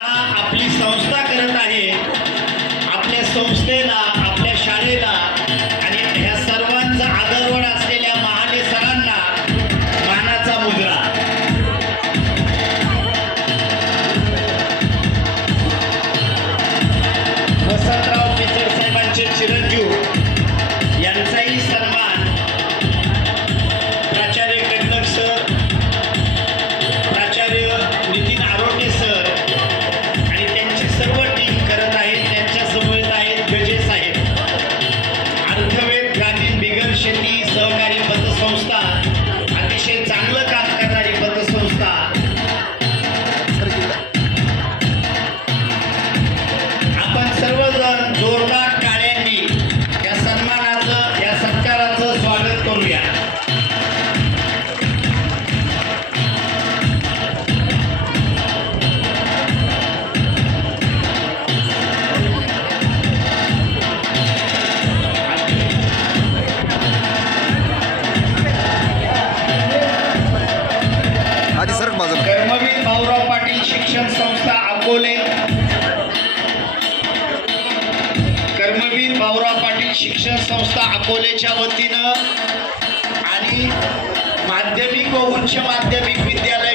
आपली संस्था करत आहे, आपल्या संस्थेला, आपल्या शाळेला आणि ह्या सर्वांचा आदरवड असलेल्या महाले सरांना मानाचा मुजरा. वसंतराव पिचड साहेबांचे चिरंजीव यांचाही सन्मान प्राचार्य कंडक सर, प्राचार्य नितीन आरोटे सर आणि त्यांची सर्व टीम करत आहेत. त्यांच्या समवेत आहेत गजे साहेब, अर्थवेद ग्रामीण बिगर शेती सहकारी पतसंस्था, अतिशय चांगलं काम करणारी पतसंस्था. आपण सर्वजण जोरदार टाळ्यांनी या सन्मानाचं, या सत्काराचं स्वागत करूया. आधी सरक बाजूला. कर्मवीर भाऊराव पाटील शिक्षण संस्था अकोले, कर्मवीर भाऊराव पाटील शिक्षण संस्था अकोलेच्या वतीनं आणि माध्यमिक व उच्च माध्यमिक विद्यालय